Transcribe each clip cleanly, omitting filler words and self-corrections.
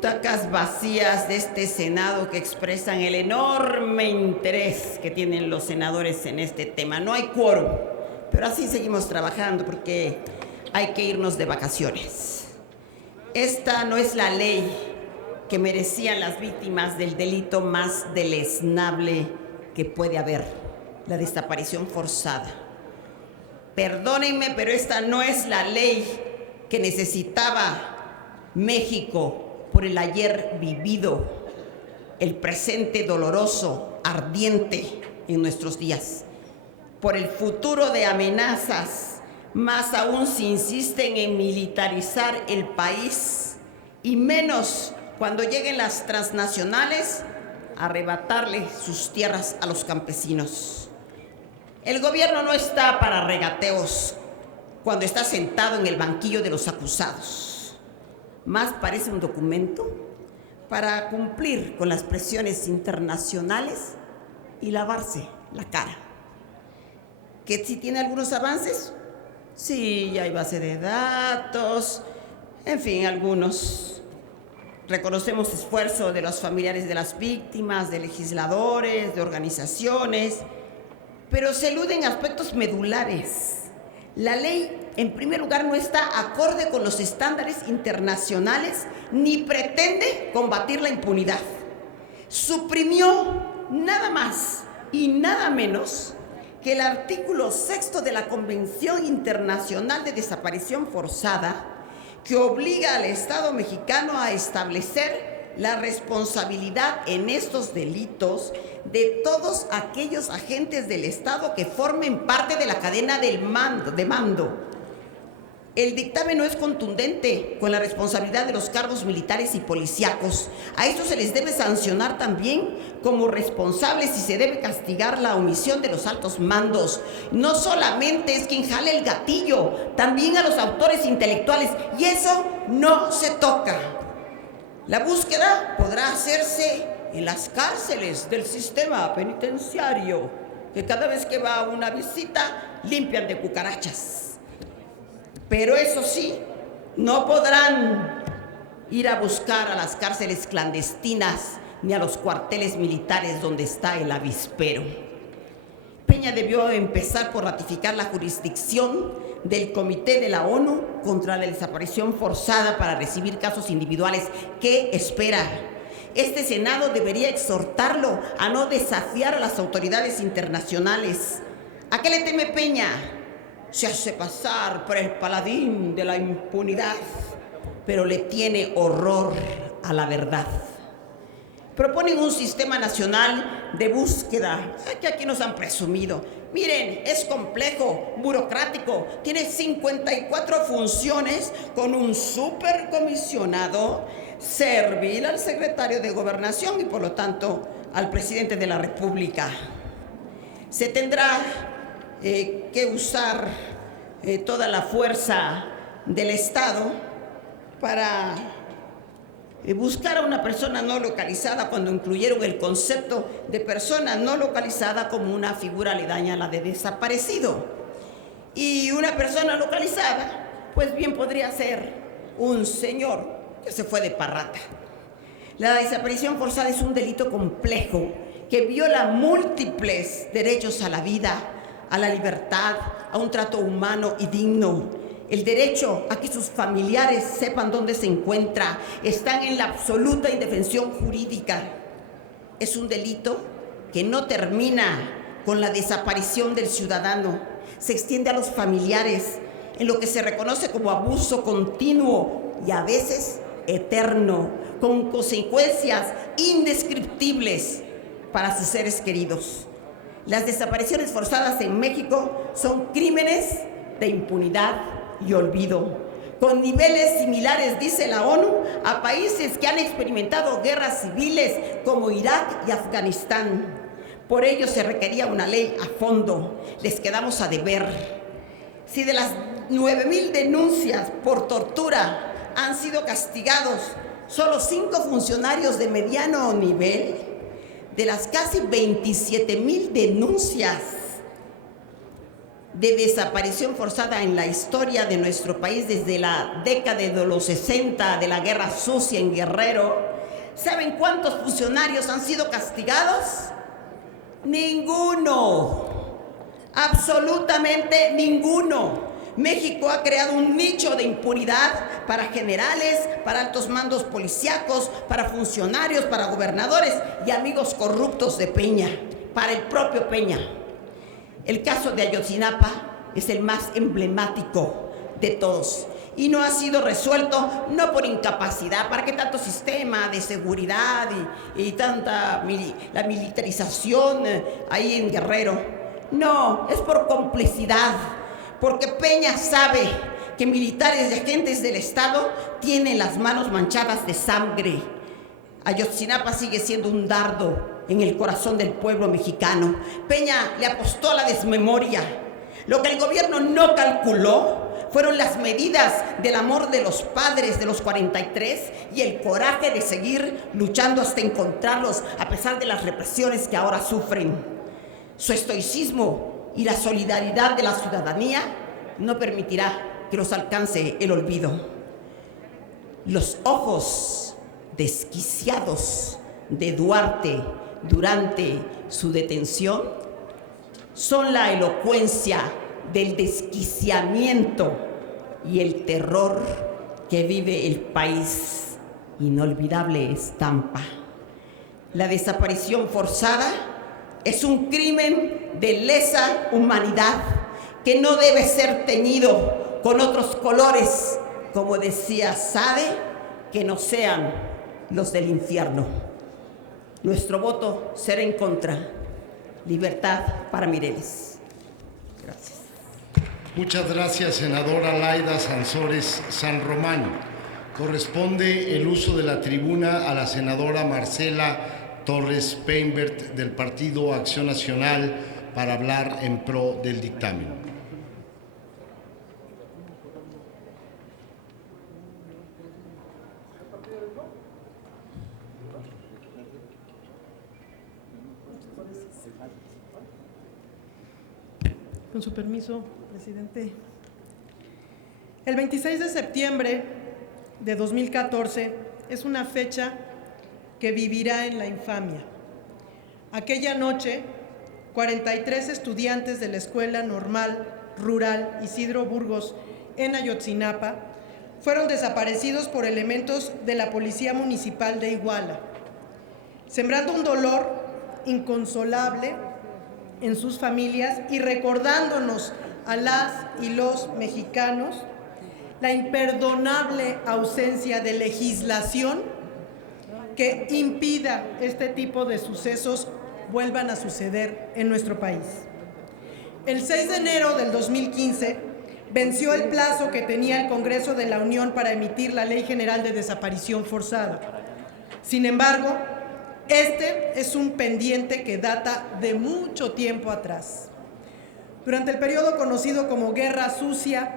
Butacas vacías de este Senado que expresan el enorme interés que tienen los senadores en este tema. No hay quórum, pero así seguimos trabajando porque hay que irnos de vacaciones. Esta no es la ley que merecían las víctimas del delito más deleznable que puede haber, la desaparición forzada. Perdónenme, pero esta no es la ley que necesitaba México por el ayer vivido, el presente doloroso, ardiente en nuestros días, por el futuro de amenazas, más aún si insisten en militarizar el país, y menos cuando lleguen las transnacionales a arrebatarle sus tierras a los campesinos. El gobierno no está para regateos cuando está sentado en el banquillo de los acusados. Más parece un documento para cumplir con las presiones internacionales y lavarse la cara. ¿Que sí tiene algunos avances? Sí, ya hay base de datos, en fin, algunos. Reconocemos esfuerzo de los familiares de las víctimas, de legisladores, de organizaciones, pero se eluden aspectos medulares. La ley, en primer lugar, no está acorde con los estándares internacionales ni pretende combatir la impunidad. Suprimió nada más y nada menos que el artículo 6 de la Convención Internacional de Desaparición Forzada, que obliga al Estado mexicano a establecer la responsabilidad en estos delitos de todos aquellos agentes del Estado que formen parte de la cadena de mando. El dictamen no es contundente con la responsabilidad de los cargos militares y policíacos. A estos se les debe sancionar también como responsables y se debe castigar la omisión de los altos mandos. No solamente es quien jale el gatillo, también a los autores intelectuales, y eso no se toca. La búsqueda podrá hacerse en las cárceles del sistema penitenciario, que cada vez que va a una visita limpian de cucarachas. Pero eso sí, no podrán ir a buscar a las cárceles clandestinas ni a los cuarteles militares donde está el avispero. Peña debió empezar por ratificar la jurisdicción del Comité de la ONU contra la desaparición forzada para recibir casos individuales. ¿Qué espera? Este Senado debería exhortarlo a no desafiar a las autoridades internacionales. ¿A qué le teme Peña? Se hace pasar por el paladín de la impunidad, pero le tiene horror a la verdad. Proponen un sistema nacional de búsqueda, que aquí nos han presumido. Miren, es complejo, burocrático, tiene 54 funciones con un supercomisionado servil al secretario de Gobernación y por lo tanto al presidente de la República. Se tendrá que usar toda la fuerza del Estado para buscar a una persona no localizada, cuando incluyeron el concepto de persona no localizada como una figura aledaña a la de desaparecido. Y una persona localizada, pues bien podría ser un señor que se fue de parrata. La desaparición forzada es un delito complejo que viola múltiples derechos a la vida, a la libertad, a un trato humano y digno. El derecho a que sus familiares sepan dónde se encuentra, están en la absoluta indefensión jurídica. Es un delito que no termina con la desaparición del ciudadano, se extiende a los familiares en lo que se reconoce como abuso continuo y a veces eterno, con consecuencias indescriptibles para sus seres queridos. Las desapariciones forzadas en México son crímenes de impunidad y olvido, con niveles similares, dice la ONU, a países que han experimentado guerras civiles como Irak y Afganistán. Por ello se requería una ley a fondo. Les quedamos a deber. Si de las 9,000 denuncias por tortura han sido castigados solo 5 funcionarios de mediano nivel, de las casi 27,000 denuncias de desaparición forzada en la historia de nuestro país desde la década de los 60 de la Guerra Sucia en Guerrero, ¿saben cuántos funcionarios han sido castigados? Ninguno, absolutamente ninguno. México ha creado un nicho de impunidad para generales, para altos mandos policíacos, para funcionarios, para gobernadores y amigos corruptos de Peña, para el propio Peña. El caso de Ayotzinapa es el más emblemático de todos y no ha sido resuelto no por incapacidad, para qué tanto sistema de seguridad y tanta la militarización ahí en Guerrero. No, es por complicidad, porque Peña sabe que militares y agentes del Estado tienen las manos manchadas de sangre. Ayotzinapa sigue siendo un dardo en el corazón del pueblo mexicano. Peña le apostó a la desmemoria. Lo que el gobierno no calculó fueron las medidas del amor de los padres de los 43 y el coraje de seguir luchando hasta encontrarlos a pesar de las represiones que ahora sufren. Su estoicismo y la solidaridad de la ciudadanía no permitirá que los alcance el olvido. Los ojos desquiciados de Duarte durante su detención son la elocuencia del desquiciamiento y el terror que vive el país. Inolvidable estampa. La desaparición forzada es un crimen de lesa humanidad que no debe ser teñido con otros colores, como decía Sade, que no sean los del infierno. Nuestro voto será en contra. Libertad para Mireles. Gracias. Muchas gracias, senadora Laida Sansores San Román. Corresponde el uso de la tribuna a la senadora Marcela Torres Peinbert del Partido Acción Nacional para hablar en pro del dictamen. Con su permiso, presidente. El 26 de septiembre de 2014 es una fecha que vivirá en la infamia. Aquella noche, 43 estudiantes de la Escuela Normal Rural Isidro Burgos en Ayotzinapa fueron desaparecidos por elementos de la Policía Municipal de Iguala, sembrando un dolor inconsolable en sus familias y recordándonos a las y los mexicanos la imperdonable ausencia de legislación que impida este tipo de sucesos vuelvan a suceder en nuestro país. El 6 de enero del 2015 venció el plazo que tenía el Congreso de la Unión para emitir la Ley General de Desaparición Forzada. Sin embargo, este es un pendiente que data de mucho tiempo atrás. Durante el periodo conocido como Guerra Sucia,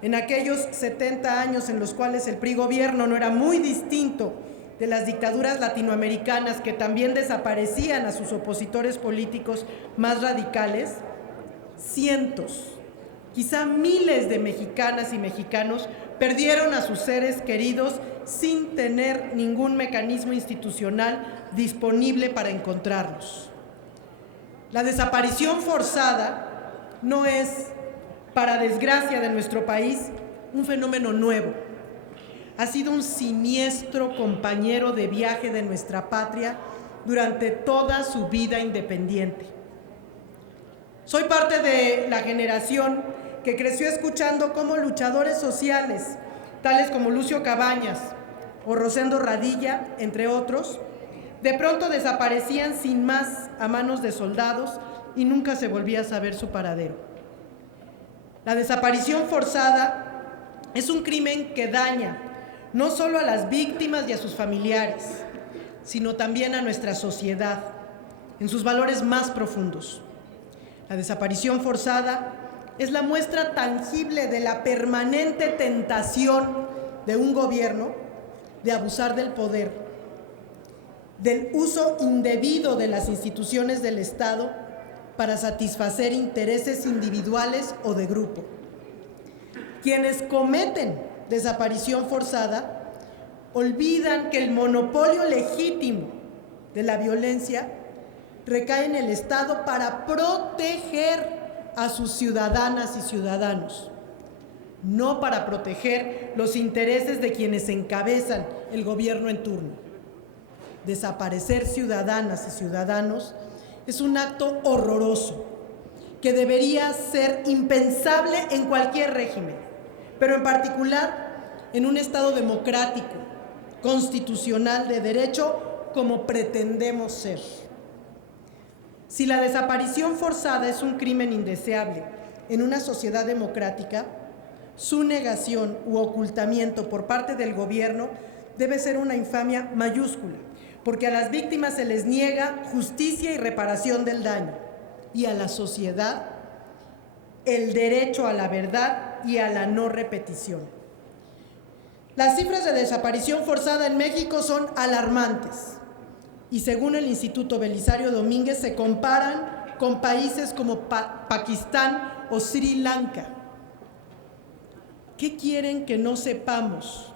en aquellos 70 años en los cuales el PRI gobierno no era muy distinto de las dictaduras latinoamericanas que también desaparecían a sus opositores políticos más radicales, cientos, quizá miles de mexicanas y mexicanos perdieron a sus seres queridos sin tener ningún mecanismo institucional disponible para encontrarlos. La desaparición forzada no es, para desgracia de nuestro país, un fenómeno nuevo. Ha sido un siniestro compañero de viaje de nuestra patria durante toda su vida independiente. Soy parte de la generación que creció escuchando cómo luchadores sociales, tales como Lucio Cabañas o Rosendo Radilla, entre otros, de pronto desaparecían sin más a manos de soldados y nunca se volvía a saber su paradero. La desaparición forzada es un crimen que daña no solo a las víctimas y a sus familiares, sino también a nuestra sociedad, en sus valores más profundos. La desaparición forzada es la muestra tangible de la permanente tentación de un gobierno de abusar del poder, del uso indebido de las instituciones del Estado para satisfacer intereses individuales o de grupo. Quienes cometen desaparición forzada olvidan que el monopolio legítimo de la violencia recae en el Estado para proteger a sus ciudadanas y ciudadanos, no para proteger los intereses de quienes encabezan el gobierno en turno. Desaparecer ciudadanas y ciudadanos es un acto horroroso que debería ser impensable en cualquier régimen, pero en particular en un Estado democrático, constitucional, de derecho, como pretendemos ser. Si la desaparición forzada es un crimen indeseable en una sociedad democrática, su negación u ocultamiento por parte del gobierno debe ser una infamia mayúscula, porque a las víctimas se les niega justicia y reparación del daño, y a la sociedad el derecho a la verdad y a la no repetición. Las cifras de desaparición forzada en México son alarmantes y según el Instituto Belisario Domínguez se comparan con países como Pakistán o Sri Lanka. ¿Qué quieren que no sepamos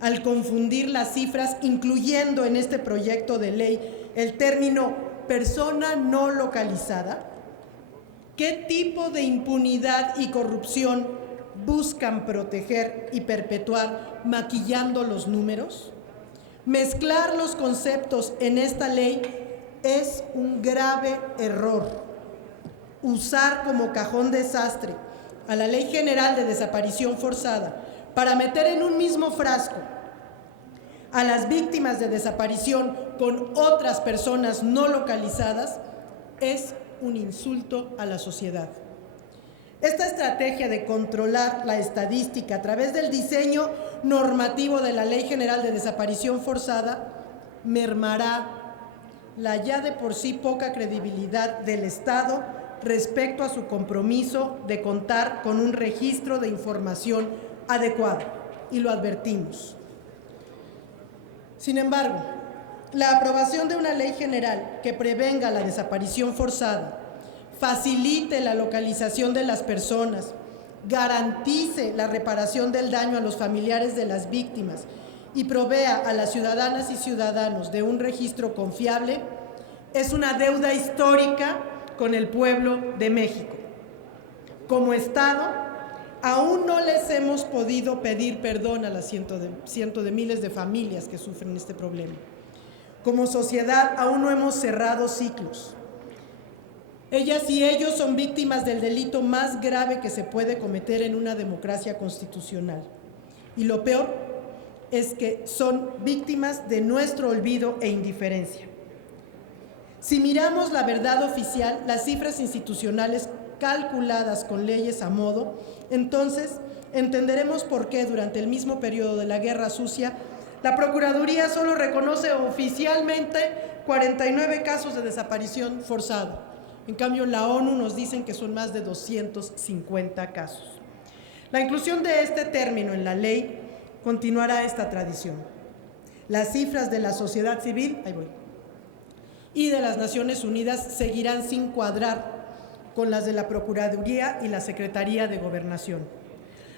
al confundir las cifras, incluyendo en este proyecto de ley el término persona no localizada? ¿Qué tipo de impunidad y corrupción buscan proteger y perpetuar maquillando los números? Mezclar los conceptos en esta ley es un grave error. Usar como cajón desastre a la Ley General de Desaparición Forzada para meter en un mismo frasco a las víctimas de desaparición con otras personas no localizadas es un insulto a la sociedad. Esta estrategia de controlar la estadística a través del diseño normativo de la Ley General de Desaparición Forzada mermará la ya de por sí poca credibilidad del Estado respecto a su compromiso de contar con un registro de información adecuado, y lo advertimos. Sin embargo, la aprobación de una ley general que prevenga la desaparición forzada, facilite la localización de las personas, garantice la reparación del daño a los familiares de las víctimas y provea a las ciudadanas y ciudadanos de un registro confiable, es una deuda histórica con el pueblo de México. Como Estado, aún no les hemos podido pedir perdón a las cientos de miles de familias que sufren este problema. Como sociedad, aún no hemos cerrado ciclos. Ellas y ellos son víctimas del delito más grave que se puede cometer en una democracia constitucional. Y lo peor es que son víctimas de nuestro olvido e indiferencia. Si miramos la verdad oficial, las cifras institucionales calculadas con leyes a modo, entonces entenderemos por qué durante el mismo periodo de la Guerra Sucia, la Procuraduría solo reconoce oficialmente 49 casos de desaparición forzada. En cambio, la ONU nos dicen que son más de 250 casos. La inclusión de este término en la ley continuará esta tradición. Las cifras de la sociedad civil, y de las Naciones Unidas seguirán sin cuadrar con las de la Procuraduría y la Secretaría de Gobernación.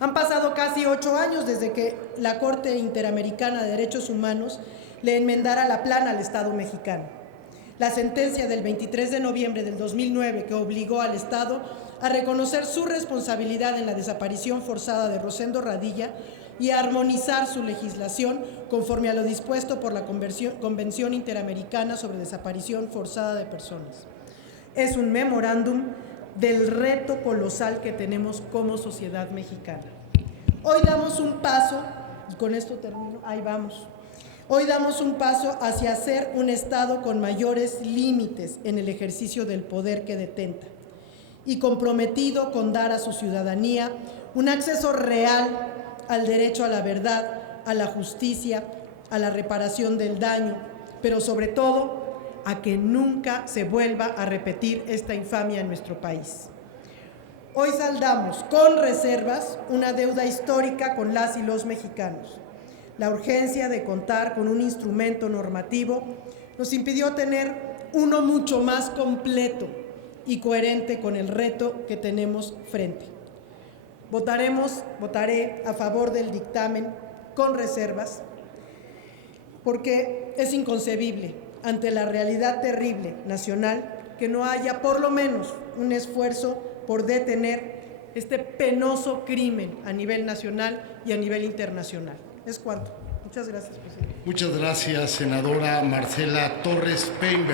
Han pasado casi 8 años desde que la Corte Interamericana de Derechos Humanos le enmendara la plana al Estado mexicano. La sentencia del 23 de noviembre del 2009 que obligó al Estado a reconocer su responsabilidad en la desaparición forzada de Rosendo Radilla y a armonizar su legislación conforme a lo dispuesto por la Convención Interamericana sobre Desaparición Forzada de Personas. Es un memorándum del reto colosal que tenemos como sociedad mexicana. Hoy damos un paso, y con esto termino, Hoy damos un paso hacia ser un Estado con mayores límites en el ejercicio del poder que detenta y comprometido con dar a su ciudadanía un acceso real al derecho a la verdad, a la justicia, a la reparación del daño, pero sobre todo a que nunca se vuelva a repetir esta infamia en nuestro país. Hoy saldamos con reservas una deuda histórica con las y los mexicanos. La urgencia de contar con un instrumento normativo nos impidió tener uno mucho más completo y coherente con el reto que tenemos frente. Votaré a favor del dictamen con reservas, porque es inconcebible, ante la realidad terrible nacional, que no haya por lo menos un esfuerzo por detener este penoso crimen a nivel nacional y a nivel internacional. Es cuanto. Muchas gracias, presidente. Muchas gracias, senadora Marcela Torres Peinbert.